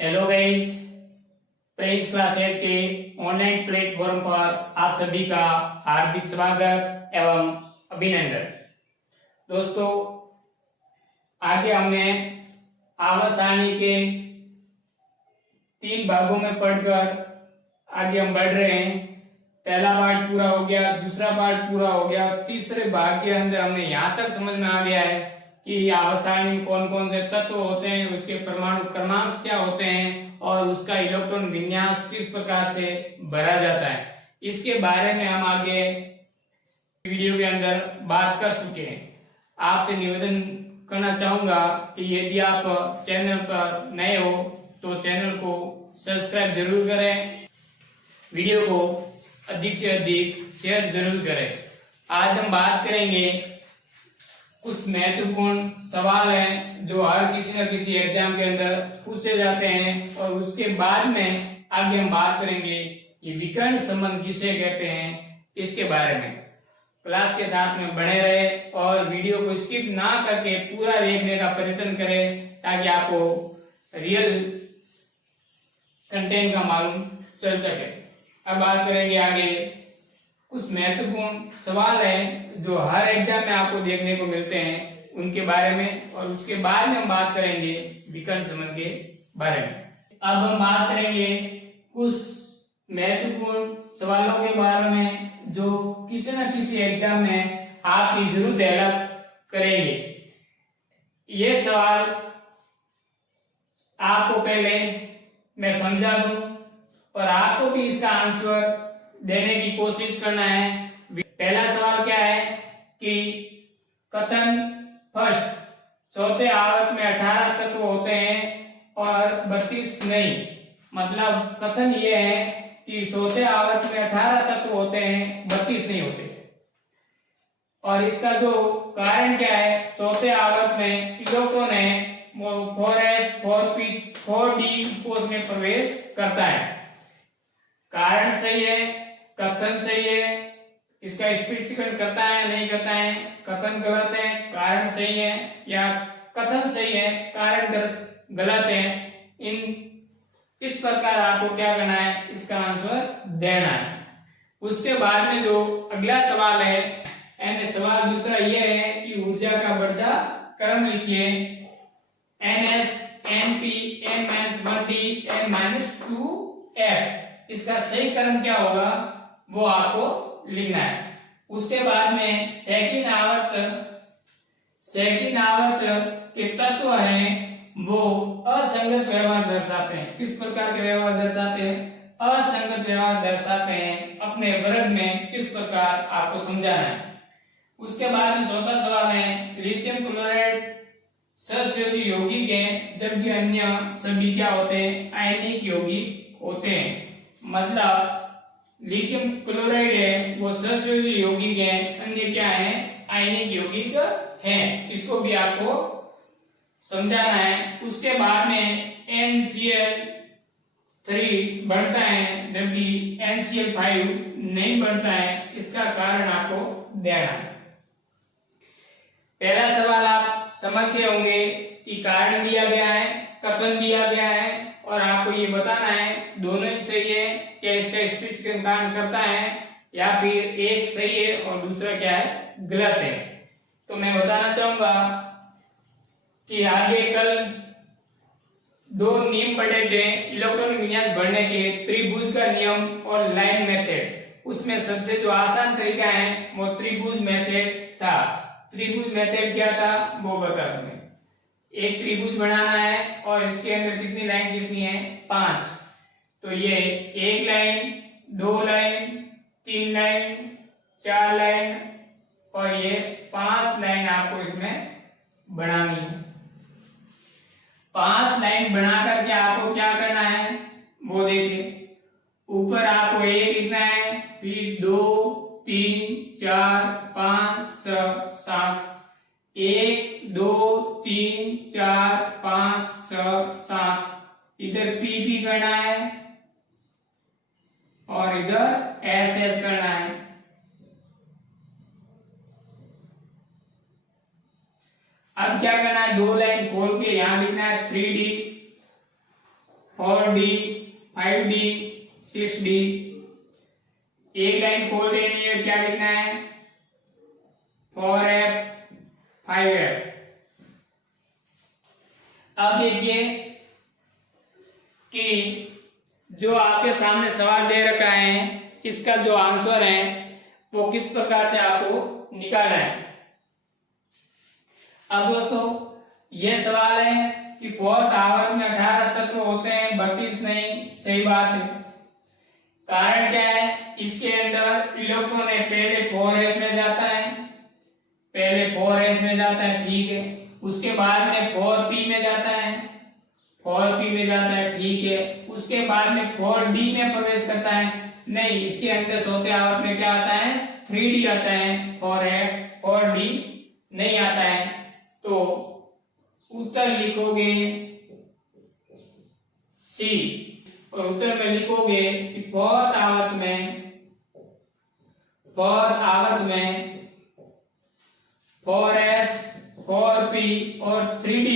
Hello guys, Prince classes के online platform पर आप सभी का हार्दिक स्वागत एवं अभिनंदन। दोस्तों, आगे हमने आवर्त सारणी के 3 भागों में पढ़कर आगे हम बढ़ रहे हैं। पहला पार्ट पूरा हो गया, दूसरा पार्ट पूरा हो गया, तीसरे भाग के अंदर हमने यहाँ तक समझ में आ गया है कि आवर्त सारणी में कौन कौन से तत्व होते हैं, उसके परमाणु क्रमांक क्या होते हैं और उसका इलेक्ट्रॉन विन्यास किस प्रकार से भरा जाता है। इसके बारे में हम आगे वीडियो के अंदर बात कर चुके हैं। आपसे निवेदन करना चाहूंगा कि यदि आप चैनल पर नए हो तो चैनल को सब्सक्राइब जरूर करें, वीडियो को अधिक से अधिक शेयर जरूर करें। आज हम बात करेंगे कुछ महत्वपूर्ण सवाल हैं जो हर किसी न किसी एग्जाम के अंदर पूछे जाते हैं, और उसके बाद में आगे हम बात करेंगे ये विकर्ण संबंध किसे कहते हैं, इसके बारे में। क्लास के साथ में बने रहे और वीडियो को स्किप ना करके पूरा देखने का प्रयत्न करें ताकि आपको रियल कंटेंट का मालूम चल सके। अब बात करेंगे आगे कुछ महत्वपूर्ण सवाल हैं जो हर एग्जाम में आपको देखने को मिलते हैं, उनके बारे में, और उसके बाद में हम बात करेंगे विकर्ण संबंध के बारे में। अब हम बात करेंगे कुछ महत्वपूर्ण सवालों के बारे में जो किसी न किसी एग्जाम में आपकी जरूर हेल्प करेंगे। ये सवाल आपको पहले मैं समझा दूं और आपको भी इसका आंसर देने की कोशिश करना है। पहला सवाल क्या है कि कथन फर्स्ट, चौथे आवर्त में 18 तत्व होते हैं और 32 नहीं। मतलब कथन ये है कि चौथे आवर्त में 18 तत्व होते हैं, 32 नहीं होते। और इसका जो कारण क्या है, चौथे आवर्त में इलेक्ट्रॉन है वो 4s 4p 4d कोष में प्रवेश करता है। कारण सही है, कथन सही है, इसका स्पष्टीकरण करता है नहीं करता है, कथन गलत है, कारण सही है, या कथन सही है, कारण गलत है। इस प्रकार आपको क्या करना है, इसका आंसर देना है। उसके बाद में जो अगला सवाल है, सवाल दूसरा यह है कि ऊर्जा का बढ़ता क्रम लिखिए। ns np n-1d n-2f, इसका सही क्रम क्या होगा वो आपको लिखना है। उसके बाद में सेकंड आवर्त के तत्व हैं वो असंगत व्यवहार दर्शाते हैं। किस प्रकार के व्यवहार दर्शाते हैं? असंगत व्यवहार दर्शाते हैं। अपने वर्ग में किस प्रकार आपको समझाना है। उसके बाद में चौथा सवाल है लिथियम क्लोराइड सहसंयोजी यौगिक है जबकि अन्य सभी क्या होते हैं, आयनिक यौगिक होते हैं। मतलब लिथियम क्लोराइड है वो सहसंयोजी यौगिक है, अन्य क्या है, आयनिक यौगिक हैं। इसको भी आपको समझाना है। उसके बाद में NCl3 बढ़ता है जबकि NCl5 नहीं बढ़ता है, इसका कारण आपको देना है। पहला सवाल आप समझ गए होंगे कि कारण दिया गया है, कथन दिया गया है, और आपको ये बताना है दोनों ही सही है, क्या इसका स्पष्टीकरण करता है, या फिर एक सही है और दूसरा क्या है, गलत है। तो मैं बताना चाहूंगा कि आगे कल 2 नियम पढ़े थे इलेक्ट्रॉन विन्यास भरने के, त्रिभुज का नियम और लाइन मेथड। उसमें सबसे जो आसान तरीका है वो त्रिभुज मेथड था। त्रिभुज मेथड क्या था वो बता दूं मैं। एक त्रिभुज बनाना है और इसके अंदर कितनी लाइन खींचनी है, 5। तो ये 1 लाइन, 2 लाइन, 3 लाइन, 4 लाइन और ये 5 लाइन आपको इसमें बनानी है। 5 लाइन बना करके आपको क्या करना है वो देखिए। ऊपर आपको 1 लिखना है, फिर 2 3 4 5 6 7, 1 2 3 4 5 6 7, इधर पी करना है और इधर एस करना है। अब क्या करना है, 2 लाइन खोल के यहां लिखना है 3d 4D 5D 6D। एक लाइन खोल देनी है, क्या लिखना है 4F 5F। अब देखिए कि जो आपके सामने सवाल दे रखा है इसका जो आंसर है वो किस प्रकार से आपको निकालना है। अब दोस्तों ये सवाल है कि फोर्थ आवर्त में 18 तत्व होते हैं, 32 नहीं। सही बात है। कारण क्या है, इसके अंदर इलेक्ट्रॉन है पहले 4s में जाता है, पहले 4s में जाता है, ठीक है। उसके बाद में 4p में जाता है, 4p में जाता है, ठीक है। उसके बाद में 4d में प्रवेश करता है, नहीं। इसके अंदर चौथे आवर्त में क्या आता है 3d आता है, 4f 4d नहीं आता है। तो उत्तर लिखोगे सी, और उत्तर में लिखोगे कि फोर्थ आवर्त में 4s 4p और 3d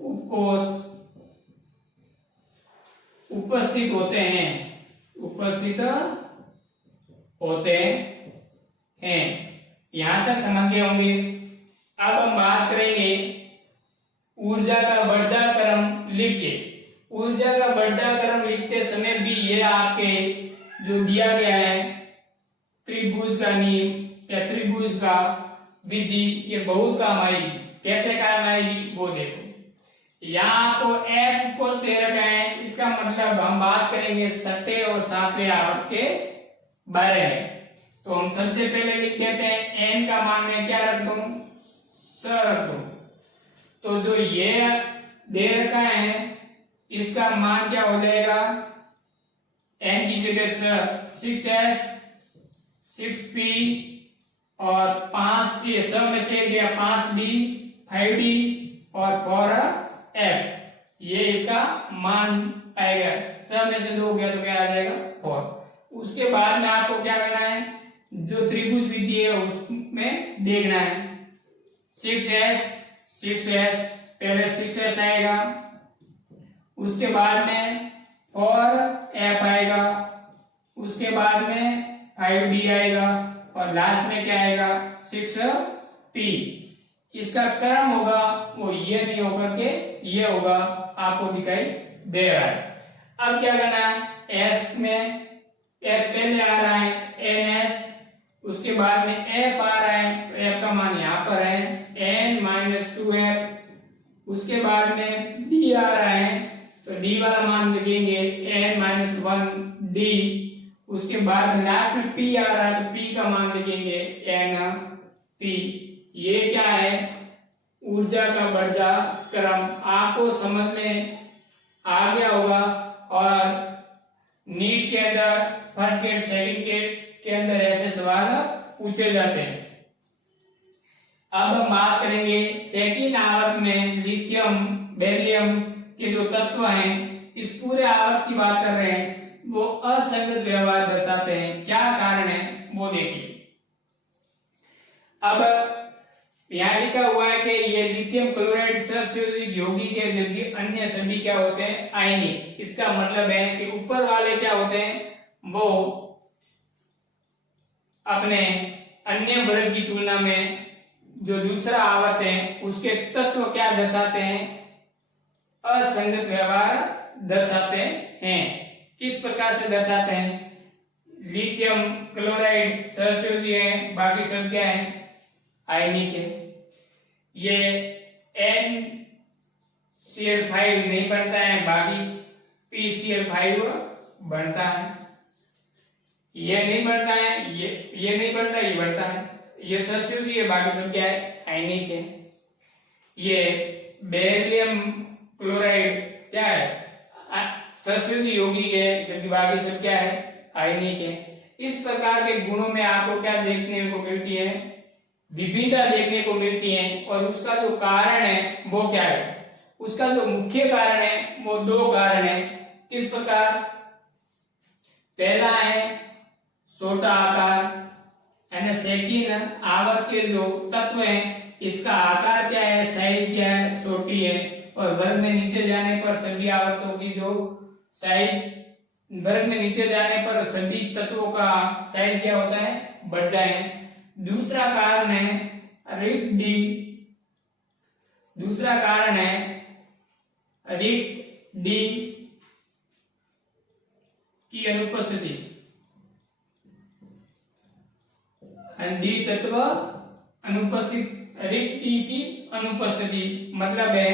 उपकोष उपस्थित होते हैं, उपस्थित होते हैं। यहां तक समझ गए होंगे। अब हम बात करेंगे ऊर्जा का बढ़ता क्रम लिखिए। ऊर्जा का बढ़ता क्रम लिखते समय भी ये आपके जो दिया गया है त्रिभुज का नियम या त्रिभुज का विधि ये बहुत काम आएगी। कैसे काम आएगी वो देखो। यहाँ आपको F को दे रखा है, इसका मतलब हम बात करेंगे छठे और सातवें आवर्त के बारे में। तो हम सबसे पहले लिख देते हैं n का मान मैं क्या रख दूं, स रख दूं। तो जो ये दे रखा है इसका मान क्या हो जाएगा, n की जगह 6s 6p और 5c, सब में से गया 5d 5d और 4f, ये इसका मान आएगा। सब में से 2 गया तो क्या आ जाएगा 4। उसके बाद में आपको क्या करना है, जो त्रिभुज विधि है उसमें देखना है 6s पहले 6s आएगा, उसके बाद में 4f आएगा, उसके बाद में 5d आएगा और लास्ट में क्या आएगा 6p। इसका क्रम होगा वो ये नहीं होकर के ये होगा, आपको दिखाई दे रहा है। अब क्या करना है, s में s पहले आ रहा है ns, उसके बाद में f आ रहा है, तो f का मान यहाँ पर है n-2f। उसके बाद में d आ रहा है तो d वाला मान लिखेंगे n-1d। उसके बाद लास्ट में p आ रहा है तो p का मान लिखेंगे n-p। ये क्या है, ऊर्जा का बढ़ता क्रम। आपको समझ में आ गया होगा। और नीट के अंदर फर्स्ट गेट सेकंड गेट के अंदर ऐसे सवाल पूछे जाते हैं। अब हम बात करेंगे सेकंड आवर्त में लिथियम बेरिलियम के जो तत्व हैं, इस पूरे आवर्त की बात कर रहे हैं, वो असंगत व्यवहार दर्शाते हैं। क्या कारण है वो देखिए। अब यहाँ लिखा हुआ है कि ये लिथियम क्लोराइड सहसंयोजित यौगिक है, जबकि अन्य सभी क्या होते हैं आयनिक। इसका मतलब है कि ऊपर वाले क्या होते हैं वो अपने अन्य वर्ग की तुलना में जो दूसरा आवर्त है उसके तत्व क्या दर्शाते हैं, असंगत व्यवहार दर्शाते हैं। किस प्रकार से दर्शाते हैं, लिथियम क्लोराइड सहसंयोजी है, बाकी सब क्या है आयनिक है। ये NCl5 नहीं बनता है, बाकी PCl5 बनता है। ये नहीं बनता है, ये नहीं बनता, ये बनता है। ये सहसंयोजी है, बाकी सब क्या है आयनिक है। ये बेरिलियम क्लोराइड क्या है सहसंयोजी यौगिक है, जबकि बाकी सब क्या है आयनिक है। इस प्रकार के गुणों में आपको क्या देखने को मिलती है, विभिन्नता देखने को मिलती है। और उसका जो कारण है वो क्या है, उसका जो मुख्य कारण है वो 2 कारण है। किस प्रकार, पहला है छोटा आकार, यानी सेकंड आवर्त के जो तत्व हैं इसका आकार क्या है, साइज क्या है, छोटी है। और वर्ग में नीचे जाने पर सभी आवर्तों की जो साइज वर्ग में नीचे जाने पर सभी तत्वों का साइज क्या होता है, बढ़ता है। दूसरा कारण है रिक्त डी, दूसरा कारण है रिक्त डी की अनुपस्थिति, डी तत्व अनुपस्थित, रिक्त डी की अनुपस्थिति मतलब है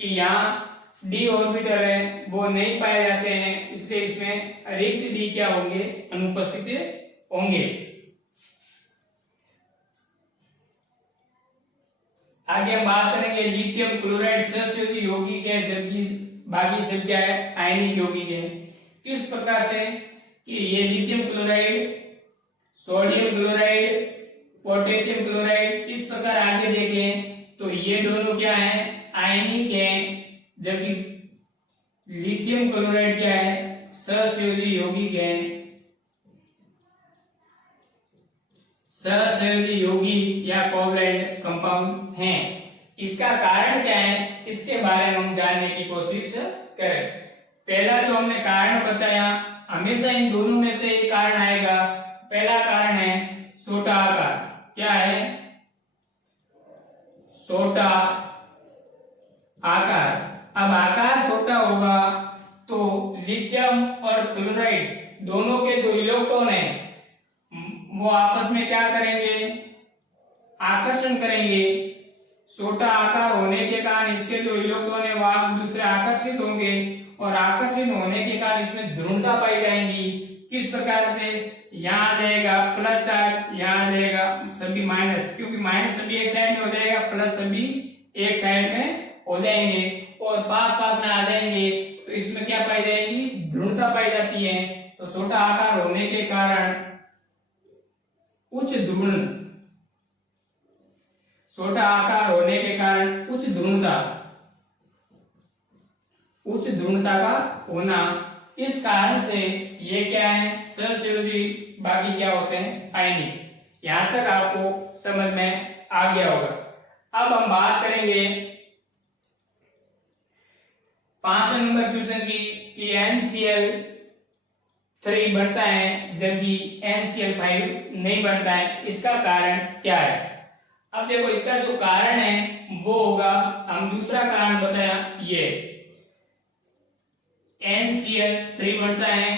कि यहाँ डी ऑर्बिटल है वो नहीं पाए जाते हैं, इसलिए इसमें रिक्त डी क्या होंगे, अनुपस्थित होंगे। आगे हम बात करेंगे लिथियम क्लोराइड सहसंयोजी यौगिक है जबकि बाकी सब क्या है, आयनिक यौगिक है। किस प्रकार से कि ये lithium chloride, sodium chloride, potassium chloride, इस प्रकार आगे देखें तो ये दोनों क्या है, आयनिक है जबकि लिथियम क्लोराइड क्या है, सहसंयोजी यौगिक है। सहसंयोजी यौगिक या कोवलेंट कंपाउंड है। इसका कारण क्या है, इसके बारे में हम जानने की कोशिश करें। पहला जो हमने कारण बताया, हमेशा इन दोनों में से एक कारण आएगा। पहला कारण है छोटा आकार, क्या है, छोटा आकार। अब आकार छोटा होगा तो लिथियम और क्लोराइड दोनों के जो इलेक्ट्रॉन है वो आपस में क्या करेंगे, आकर्षण करेंगे। छोटा आकार होने के कारण इसके जो इलेक्ट्रॉन है वह एक दूसरे आकर्षित होंगे और आकर्षित होने के कारण इसमें ध्रुवता पाई जाएंगी। किस प्रकार से, यहाँ आ जाएगा प्लस चार्ज, यहाँ आ जाएगा सभी माइनस, क्योंकि माइनस सभी एक साइड में हो जाएगा, प्लस सभी एक साइड में हो जाएंगे और पास पास में आ जाएंगे, तो इसमें क्या पाई जाएगी, ध्रुवता पाई जाती है। तो छोटा आकार होने के कारण उच्च ध्रुवण, छोटा आकार होने के कारण उच्च ध्रुवता, उच्च ध्रुवता का होना, इस कारण से ये क्या है, सहसंयोजी, बाकी क्या होते हैं, आयनिक। यहां तक आपको समझ में आ गया होगा। अब हम बात करेंगे 5 नंबर क्वेश्चन की कि NCl3 बनता है जबकि NCl5 नहीं बनता है, इसका कारण क्या है। अब देखो इसका जो कारण है वो होगा, हम दूसरा कारण बताया, ये NCl3 बनता है,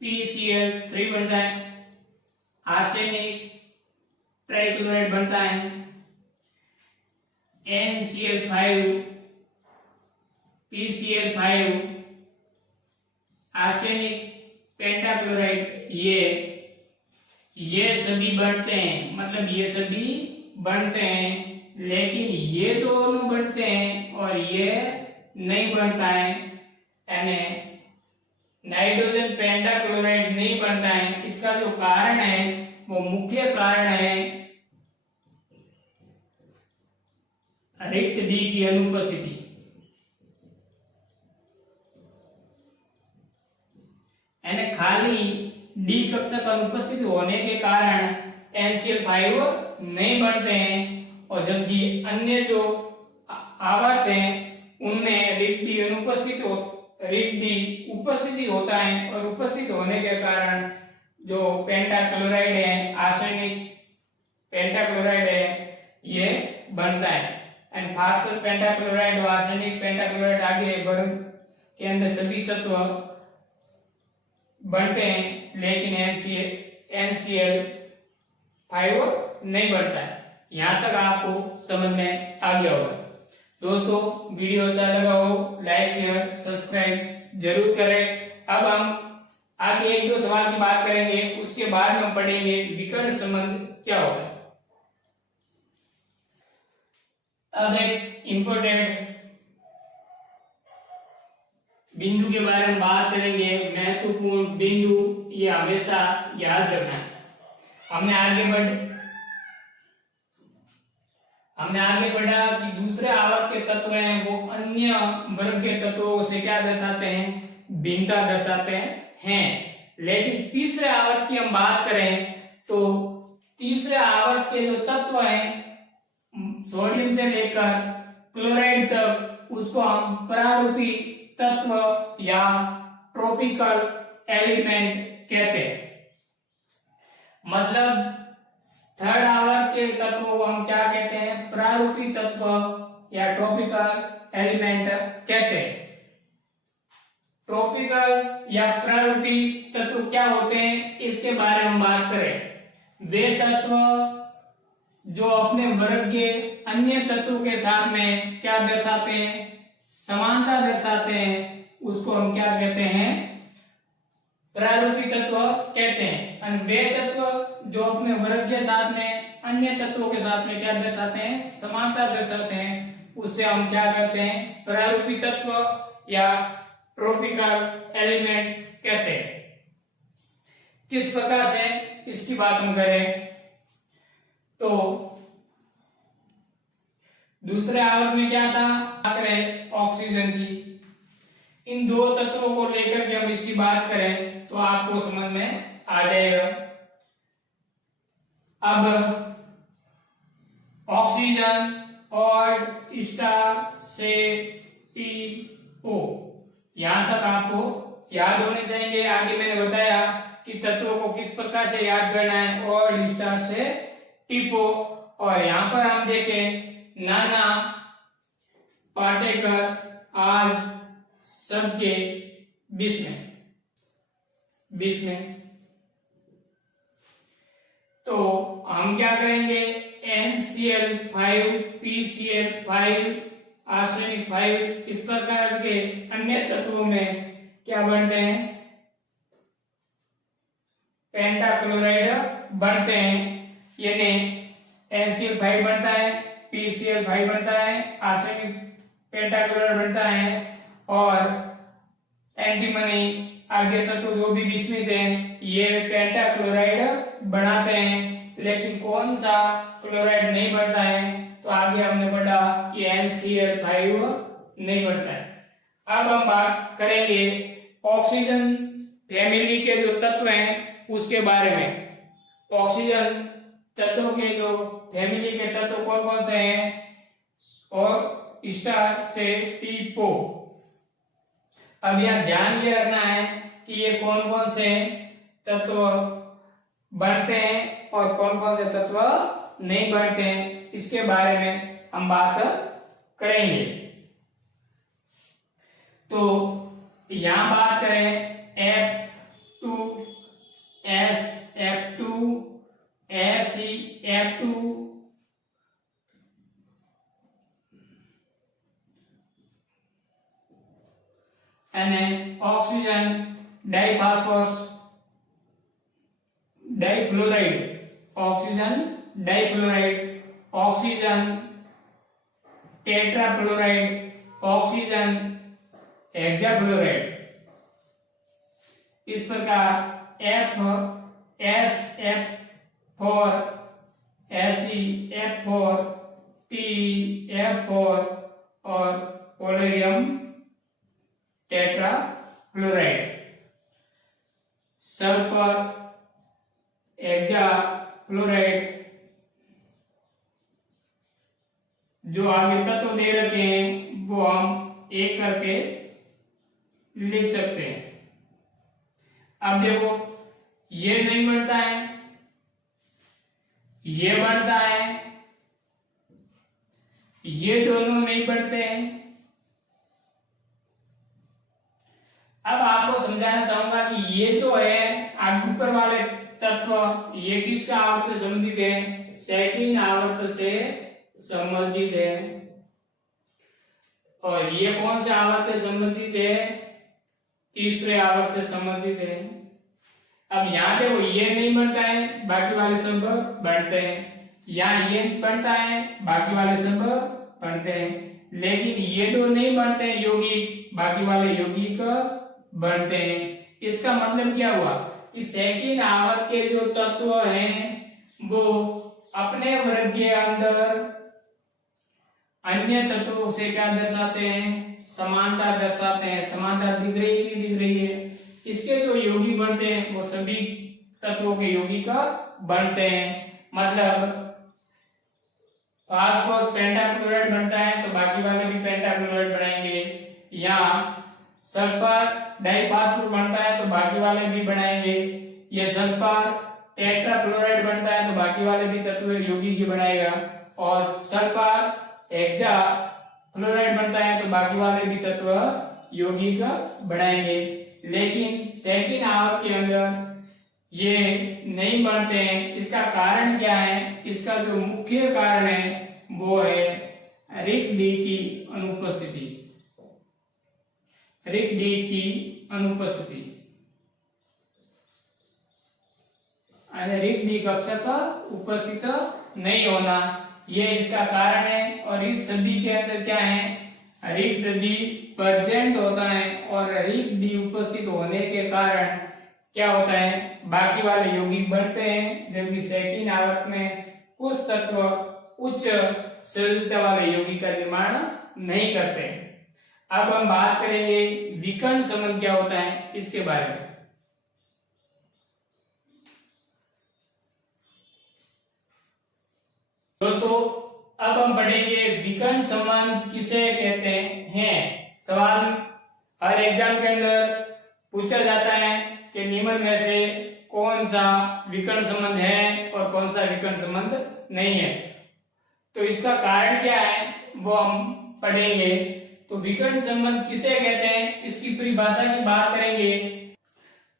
NPCl3 बनता है, आर्सेनिक ट्राइक्लोराइड बनता है, NCl5, PCl5, आर्सेनिक पेंटाक्लोराइड, ये सभी बनते हैं, मतलब ये सभी बनते हैं, लेकिन ये दोनों बनते हैं और ये नहीं बनता है, यानी नाइट्रोजन पेंटाक्लोराइड नहीं बनता है। इसका जो कारण है वो मुख्य कारण है रिक्त डी की अनुपस्थिति। यानी खाली डी कक्षक अनुपस्थिति होने के कारण NCl5 नहीं बनते हैं और जबकि अन्य जो आवर्त हैं उनमें रिक्त डी अनुपस्थित हो, रिक्त डी उपस्थिति होता है और उपस्थित होने के कारण जो पेंटाक्लोराइड है, आर्सेनिक पेंटाक्लोराइड है, ये बनता है। एंड फास्फोरस पेंटाक्लोराइड और आर्सेनिक पेंटाक्लोराइड आगे वर्ग के अंदर सभी तत्व बनते हैं, लेकिन NCl5 नहीं बनता है। यहां तक आपको समझ में आ गया होगा। दोस्तों वीडियो अच्छा लगा हो लाइक शेयर सब्सक्राइब जरूर करें। अब हम आगे एक दो सवाल की बात करेंगे, उसके बाद हम पढ़ेंगे विकर्ण संबंध क्या होता है। अब एक इंपॉर्टेंट बिंदु के बारे में बात करेंगे, महत्वपूर्ण बिंदु, ये हमेशा याद रखना है। हमने आगे बढ़ा कि दूसरे आवर्त के तत्व हैं वो अन्य वर्ग के तत्वों से क्या दर्शाते हैं, भिन्नता दर्शाते हैं। लेकिन तीसरे आवर्त की हम बात करें तो तीसरे आवर्त के जो तत्व हैं सोडियम से लेकर क्लोराइड तक उसको हम प्रारूपी तत्व या ट्रॉपिकल एलिमेंट कहते हैं। मतलब थर्ड आवर्त के तत्वों को हम क्या कहते हैं? प्रारूपी तत्व या ट्रॉपिकल एलिमेंट कहते हैं। ट्रॉपिकल या प्रारूपी तत्व क्या होते हैं इसके बारे में हम बात करें। वे तत्व जो अपने वर्ग के अन्य तत्वों के साथ में क्या दर्शाते हैं? समानता दर्शाते हैं। उसको हम क्या कहते हैं? प्रारूपी तत्व कहते हैं। और वे तत्व जो अपने वर्ग के साथ में अन्य तत्वों के साथ में क्या दर्शाते हैं? समानता दर्शाते हैं। उससे हम क्या कहते हैं? प्रारूपी तत्व या ट्रॉपिकल एलिमेंट कहते हैं। किस प्रकार से इसकी बात हम करें तो दूसरे आवर्त में क्या था? करें ऑक्सीजन की। इन दो तत्वों को लेकर के हम इसकी बात करें तो आपको समझ में आ जाएगा। अब ऑक्सीजन और स्टार से टी-ओ, यहां तक आपको याद होने चाहिए। आगे मैंने बताया कि तत्वों को किस प्रकार से याद करना है, और स्टार से टिपो। और यहां पर हम देखें नाना पार्टिकल आज सबके बीच में तो हम क्या करेंगे? NCl5 PCl5 आर्सेनिक 5 इस प्रकार के अन्य तत्वों में क्या बनते हैं? पेंटाक्लोराइड बनते हैं। यानी NCl5 बनता है, PCl5 बनता है, आर्सेनिक पेंटाक्लोराइड बनता है, और एंटीमनी आगे तत्व जो भी विस्मित हैं ये पेंटाक्लोराइड बनाते हैं। लेकिन कौन सा क्लोराइड नहीं बनता है? तो आगे हमने पढ़ा कि NCl5 नहीं बनता है। अब हम बात करेंगे ऑक्सीजन फैमिली के जो तत्व हैं उसके बारे में। ऑक्सीजन तत्वों के जो फैमिली के तत्व कौन कौन से हैं? और स्टार से टी-पो। अब यह ध्यान ये रखना है कि ये कौन कौन से तत्व बनते हैं और कौन कौन से तत्व नहीं बनते हैं, इसके बारे में हम बात करेंगे। तो यहां बात करें F2S F2 SeF2 અને oxygen diphosphorus difluoride, oxygen difluoride, oxygen tetrafluoride, oxygen hexafluoride. इस प्रकार FSF4 SeF4 TeF4 और पोलोरियम टेट्राफ्लोराइड, सल्फर हेक्साफ्लोराइड। जो आगे तत्व दे रखे हैं वो हम एक करके लिख सकते हैं। अब देखो ये नहीं बनता है, ये बनता है, ये दोनों नहीं बनते हैं। अब आपको समझाना चाहूंगा कि ये जो है आगे ऊपर वाले तत्व ये किसका आवर्त से संबंधित है? सेकंड आवर्त से संबंधित है। और ये कौन से आवर्त से संबंधित है? तीसरे आवर्त से संबंधित है। अब यहाँ देखो ये नहीं बनता है, बाकी वाले सब बनते हैं। यहाँ ये बनता है, बाकी वाले सब बनते हैं। लेकिन ये दो नहीं बनते हैं यौगिक, बाकी वाले यौगिक बनते हैं। इसका मतलब क्या हुआ कि सेकंड आवर्त के जो तत्व हैं वो अपने वर्ग के अंदर अन्य तत्वों से क्या दर्शाते हैं? समानता दर्शाते हैं। समानता दिख रही है कि दिख रही है? इसके जो यौगिक बनते हैं वो सभी तत्वों के यौगिक बनते हैं। मतलब फास्फोरस पेंटाक्लोराइड बनता है तो बाकी वाले भी पेंटाक्लोराइड बनाएंगे, या सल्फर डाइफास्फोर बनता है तो बाकी वाले भी बनाएंगे, ये सल्फर टेट्राक्लोराइड बनता है तो बाकी वाले भी तत्व यौगिक ही बनाएगा, और सल्फर हेक्सा क्लोराइड बनता है तो बाकी वाले भी तत्व यौगिक बनाएंगे। लेकिन सेकंड आवर्त के अंदर ये नहीं बनते हैं। इसका कारण क्या है? इसका जो मुख्य कारण है वो है रिक डी की अनुपस्थिति। रिक डी की अनुपस्थिति रिक डी कक्षक उपस्थित नहीं होना, ये इसका कारण है। और इस सदी के अंदर क्या है? रिक डी प्रेजेंट होता है, और रिक डी उपस्थित होने के कारण क्या होता है? बाकी वाले यौगिक बनते हैं, जबकि सेकंड आवर्त में कुछ तत्व उच्च सजीवता वाले यौगिक का निर्माण नहीं करते। अब हम बात करेंगे विकर्ण संबंध क्या होता है इसके बारे में। दोस्तों, अब हम पढ़ेंगे विकर्ण संबंध किसे कहते हैं। सवाल हर एग्जाम के अंदर पूछा जाता है कि निम्न में से कौन सा विकर्ण संबंध है और कौन सा विकर्ण संबंध नहीं है। तो इसका कारण क्या है वो हम पढ़ेंगे। तो विकर्ण संबंध किसे कहते हैं इसकी परिभाषा की बात करेंगे।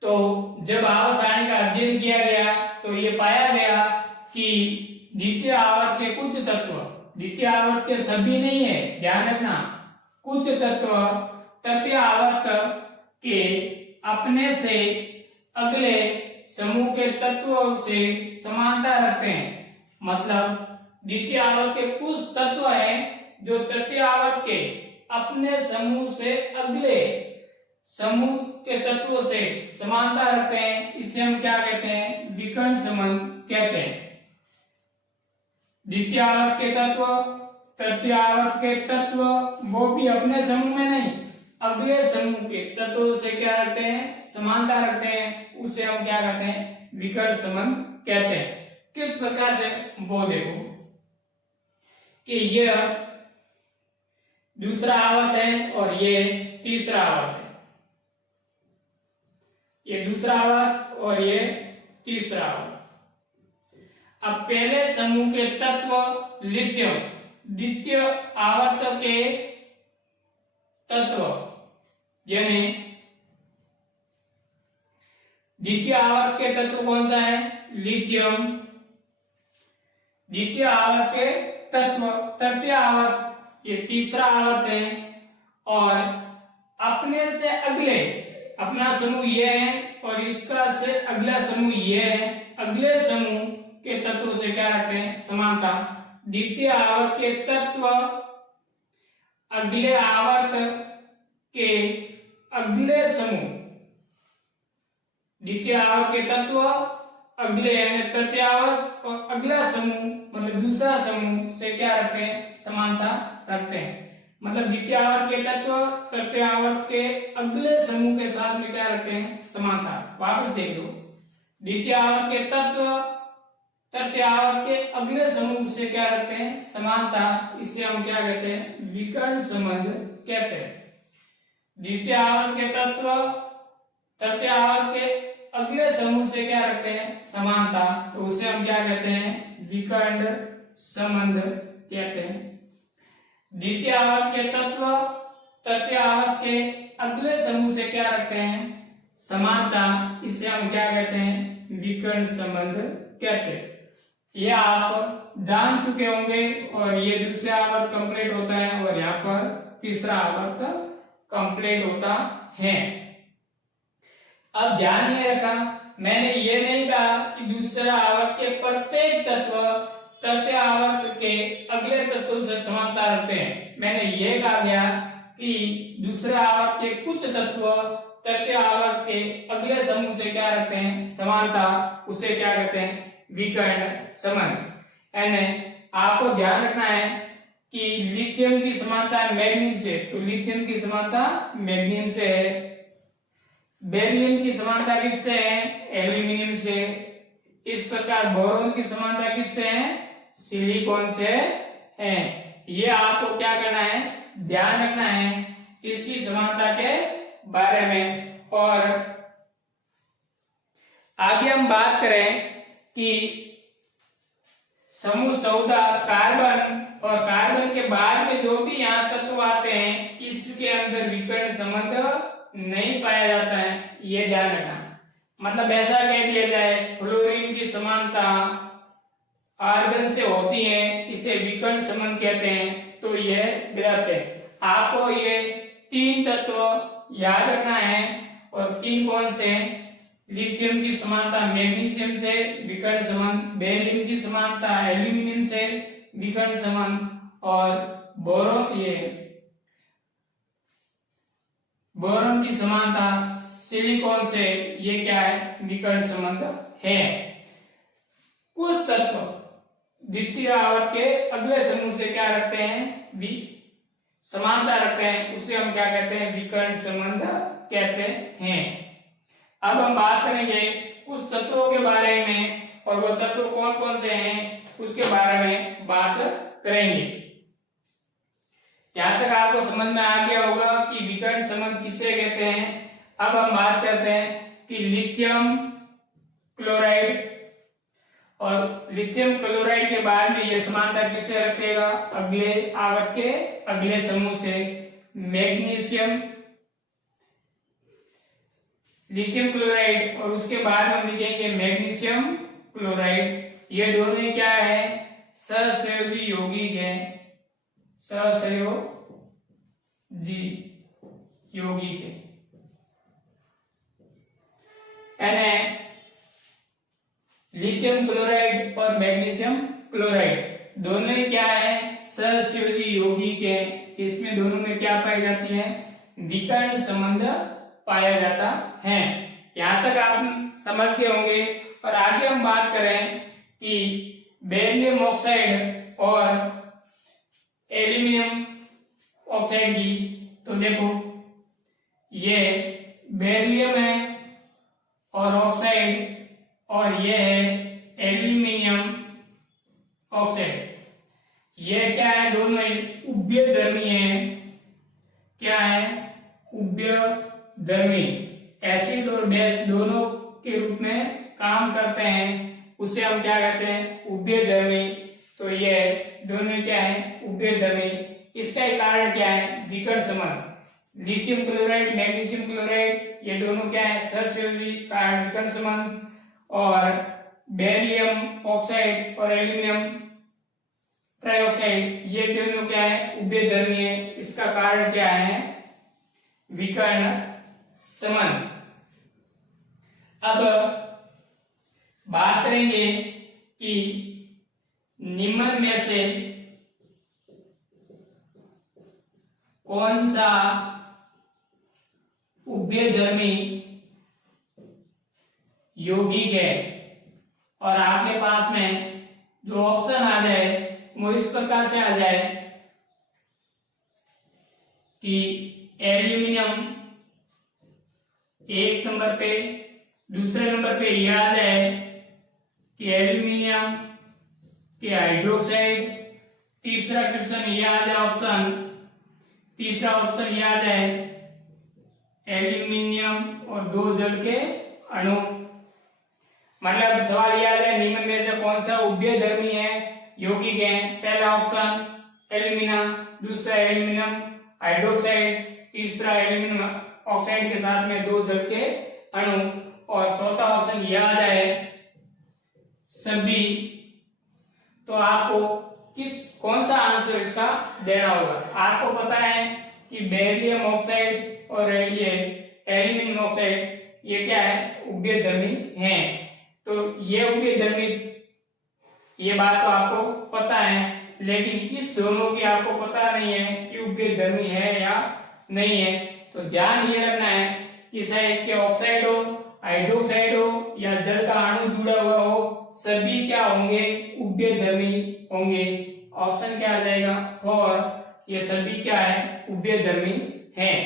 तो जब आवर्त सारणी का अध्ययन किया गया तो ये पाया गया कि द्वितीय आवर्त के कुछ तत्व, द्वितीय आवर्त के सभी नहीं है, ध्यान रखना, कुछ तत्व तृतीय आवर्त के अपने से अगले समूह के तत्वों से समानता रखते हैं। मतलब द्वितीय आवर्त के कुछ तत्व हैं जो तृतीय आवर्त के अपने समूह से अगले समूह के तत्वों से समानता रखते हैं। इसे हम क्या कहते हैं? विकर्ण संबंध कहते हैं। द्वितीय आवर्त के तत्व तृतीय आवर्त के तत्व वो भी अपने समूह में नहीं, अगले समूह के तत्वों से क्या रखते हैं? समानता रखते हैं। उसे हम क्या कहते हैं? विकर्ण संबंध कहते हैं। किस प्रकार से वो देखो कि ये दूसरा आवर्त है और ये तीसरा आवर्त है, ये दूसरा आवर्त और ये तीसरा आवर्त। अब पहले समूह के तत्व लिथियम, द्वितीय आवर्त के तत्व यानी द्वितीय आवर्त के तत्व कौन सा है? लिथियम। द्वितीय आवर्त के तत्व तृतीय आवर्त ये तीसरा आवर्त है, और अपने से अगले, अपना समूह ये है और इसका से अगला समूह ये है, अगले समूह के तत्वों से क्या रखते हैं? समानता। द्वितीय आवर्त के तत्व अगले आवर्त के अगले समूह, द्वितीय आवर्त के तत्व अगले यानी तृतीय आवर्त और अगला समूह मतलब दूसरा समूह से क्या रखते हैं? समानता रखते हैं। मतलब द्वितीय आवर्त के तत्व तृतीय आवर्त के अगले समूह के साथ में क्या रखते हैं? समानता। वापस देख लो, द्वितीय आवर्त के तत्व तृतीय आवर्त के अगले समूह से क्या रखते हैं? समानता। इसे हम क्या कहते हैं? विकर्ण संबंध कहते हैं। द्वितीय आवर्त के तत्व तृतीय आवर्त के अगले समूह से क्या रखते हैं? समानता। तो उसे हम क्या कहते हैं? विकर्ण संबंध कहते हैं। द्वितीय आवर्त के तत्व तृतीय आवर्त के अगले समूह से क्या रखते हैं? समानता। इसे हम क्या कहते हैं? विकर्ण संबंध कहते हैं। ये आप जान चुके होंगे। और ये दूसरा आवर्त कंप्लीट होता है और यहाँ पर तीसरा आवर्त कंप्लीट होता है। अब ध्यान ये रखा, मैंने ये नहीं कहा कि दूसरा आवर्त के प्रत्येक तत्व तृतीय आवर्त के अगले तत्वों से समानता रखते हैं। मैंने ये कहा गया कि दूसरे आवर्त के कुछ तत्व तृतीय आवर्त के अगले समूह से क्या रखते हैं? समानता। उसे क्या कहते हैं? विकर्ण संबंध। यानी आपको ध्यान रखना है कि लिथियम की समानता मैग्नीशियम से, तो लिथियम की समानता मैग्नीशियम से है। बेरिलियम की समानता किससे है? एल्यूमिनियम से। इस प्रकार बोरोन की समानता किससे है? सिलिकॉन से हैं। ये आपको क्या करना है, ध्यान रखना है इसकी समानता के बारे में। और आगे हम बात करें कि समूह 14 कार्बन और कार्बन के बाद में जो भी यहाँ तत्व आते हैं इसके अंदर विकर्ण संबंध नहीं पाया जाता है, ये ध्यान रखना। मतलब ऐसा कह दिया जाए फ्लोरीन की समानता आर्गन से होती है, इसे विकर्ण संबंध कहते हैं, तो यह गलत है। आपको ये 3 तत्व याद रखना है। और 3 कौन से हैं? लिथियम की समानता मैग्नीशियम से विकर्ण संबंध, बेरिलियम की समानता एल्यूमिनियम से विकर्ण संबंध, और बोरॉन की समानता सिलिकॉन से, ये क्या है, विकर्ण संबंध है। कुछ तत्व द्वितीय आवर्त के अगले समूह से क्या रखते हैं, समानता रखते हैं, उसे हम क्या कहते हैं, विकर्ण संबंध कहते हैं। अब हम बात करेंगे उस तत्वों के बारे में, और वो तत्व कौन कौन से हैं उसके बारे में बात करेंगे। यहां तक आपको समझ में आ गया होगा कि विकर्ण संबंध किसे कहते हैं। अब हम बात करते हैं कि लिथियम क्लोराइड, और लिथियम क्लोराइड के बाद में यह समानता किससे रखेगा, अगले आवर्त के अगले समूह से, मैग्नीशियम, लिथियम क्लोराइड, और उसके बाद हम लिखेंगे मैग्नीशियम क्लोराइड। ये दोनों क्या है, सहसंयोजी यौगिक है, सहसंयोजी यौगिक है। लिथियम क्लोराइड और मैग्नीशियम क्लोराइड दोनों ही क्या है, सहसंयोजी यौगिक है। इसमें दोनों में क्या पाई जाती है, विकर्ण संबंध पाया जाता है। यहां तक आप समझ गए होंगे। और आगे हम बात करें कि बेरिलियम ऑक्साइड और एल्यूमिनियम ऑक्साइड की, तो देखो ये बेरिलियम है और ऑक्साइड, और ये है एल्यूमिनियम ऑक्साइड। ये क्या है, दोनों उभयधर्मी है। क्या है, उभयधर्मी, एसिड और बेस दोनों के रूप में काम करते हैं, उसे हम क्या कहते हैं, उभयधर्मी। तो ये दोनों क्या है, उभयधर्मी। इसका एक कारण क्या है, विकर्ण संबंध। लिथियम क्लोराइड, मैग्नीशियम क्लोराइड, ये दोनों क्या है, सहसंयोजी, कारण विकर्ण संबंध। और बेरिलियम ऑक्साइड और एल्यूमिनियम ट्राइऑक्साइड, ये दोनों क्या है, उभयधर्मी है। इसका कारण क्या है, विकर्ण संबंध। अब बात करेंगे कि निम्न में से कौन सा उभयधर्मी यौगिक है। और आपके पास में जो ऑप्शन आ जाए वो इस प्रकार से आ जाए कि एल्यूमिनियम 1 नंबर पे, दूसरे नंबर पे यह आ जाए कि एल्यूमिनियम के हाइड्रोक्साइड, तीसरा क्वेश्चन यह आ जाए ऑप्शन, तीसरा ऑप्शन यह आ जाए एल्यूमिनियम और 2 जल के अणु। मतलब सवाल यह आ जाए निम्न में से कौन सा उभयधर्मी है, यौगिक है। पहला ऑप्शन एल्यूमिनियम, दूसरा एल्यूमिनियम हाइड्रोक्साइड, तीसरा एल्यूमिनियम ऑक्साइड के साथ में 2 जल के अणु, और चौथा ऑप्शन यह आ जाए सभी। तो आपको कौन सा आंसर इसका देना होगा। आपको पता है कि बेरिलियम ऑक्साइड और ये एल्यूमिनियम ऑक्साइड ये क्या है, उभयधर्मी हैं। तो ये उभयधर्मी, ये बात तो आपको पता है, लेकिन इस दोनों की आपको पता नहीं है कि उभयधर्मी है या नहीं है। तो ध्यान ये रखना है कि चाहे इसके ऑक्साइड हो, हाइड्रोक्साइड हो या जल का अणु जुड़ा हुआ हो, सभी क्या होंगे, उभयधर्मी होंगे। ऑप्शन क्या आ जाएगा, और ये सभी क्या है, उभयधर्मी हैं।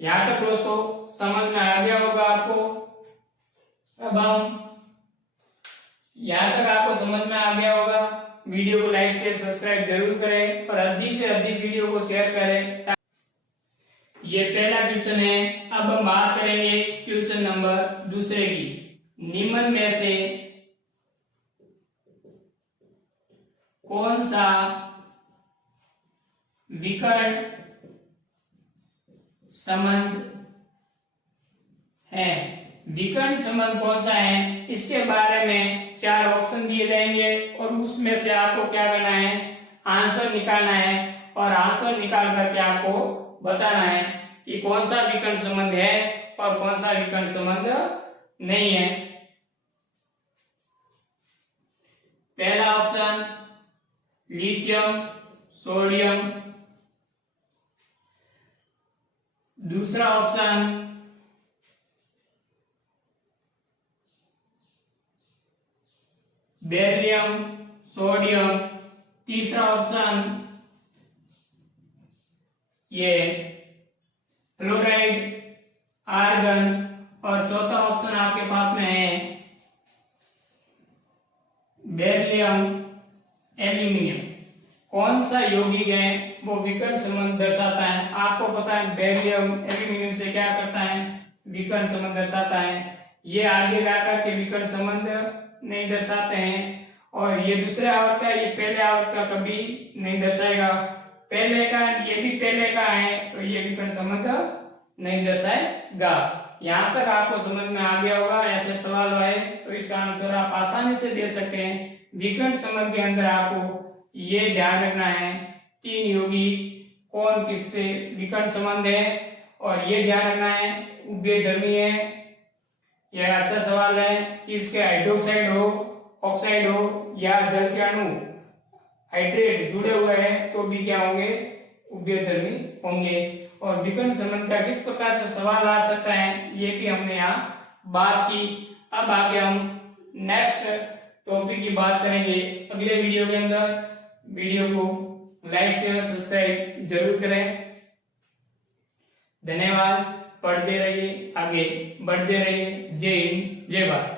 यहां तक दोस्तों समझ में आ गया होगा आपको। अब हम यहां तक आपको समझ में आ गया होगा। वीडियो को लाइक शेयर सब्सक्राइब जरूर करें और अधिक से अधिक वीडियो को शेयर करें। ये पहला क्वेश्चन है। अब हम बात करेंगे क्वेश्चन नंबर दूसरे की। निम्न में से कौन सा विकर्ण संबंध है? विकर्ण संबंध कौन सा है, इसके बारे में 4 ऑप्शन दिए जाएंगे और उसमें से आपको क्या करना है, आंसर निकालना है और आंसर निकाल करके आपको बताना है कि कौन सा विकर्ण संबंध है और कौन सा विकर्ण संबंध नहीं है। पहला ऑप्शन लिथियम सोडियम, दूसरा ऑप्शन बेरिलियम सोडियम, तीसरा ऑप्शन ये फ्लोराइड आर्गन और चौथा ऑप्शन आपके पास में है बेरिलियम एल्यूमिनियम। कौन सा यौगिक है वो विकर्ण संबंध दर्शाता है? आपको पता है बेरिलियम एल्यूमिनियम से क्या करता है, विकर्ण संबंध दर्शाता है। ये आगे जाकर के विकर्ण संबंध नहीं दर्शाते हैं और ये दूसरे आवर्त का, ये पहले आवर्त का कभी नहीं दर्शाएगा। पहले का, ये भी पहले का है तो ये विकर्ण संबंध नहीं दर्शाएगा। यहाँ तक आपको समझ में आ गया होगा। ऐसे सवाल आए तो इसका आंसर आप आसानी से दे सकते हैं। विकर्ण संबंध के अंदर आपको ये ध्यान रखना है 3 यौगिक कौन किससे विकर्ण संबंध है और ये ध्यान रखना है उभयधर्मी है। यह अच्छा सवाल है। इसके हाइड्रोक्साइड हो, ऑक्साइड हो या जल के अणु हाइड्रेट जुड़े हुए हैं तो भी क्या होंगे, उभयधर्मी होंगे। और विकर्ण संबंध का किस प्रकार से सवाल आ सकता है ये भी हमने यहाँ बात की। अब आगे हम नेक्स्ट टॉपिक की बात करेंगे अगले वीडियो के अंदर। वीडियो को लाइक शेयर सब्सक्राइब जरूर करें। धन्यवाद। पढ़ते रहिए, आगे बढ़ते रहिए। जय हिंद, जय भारत।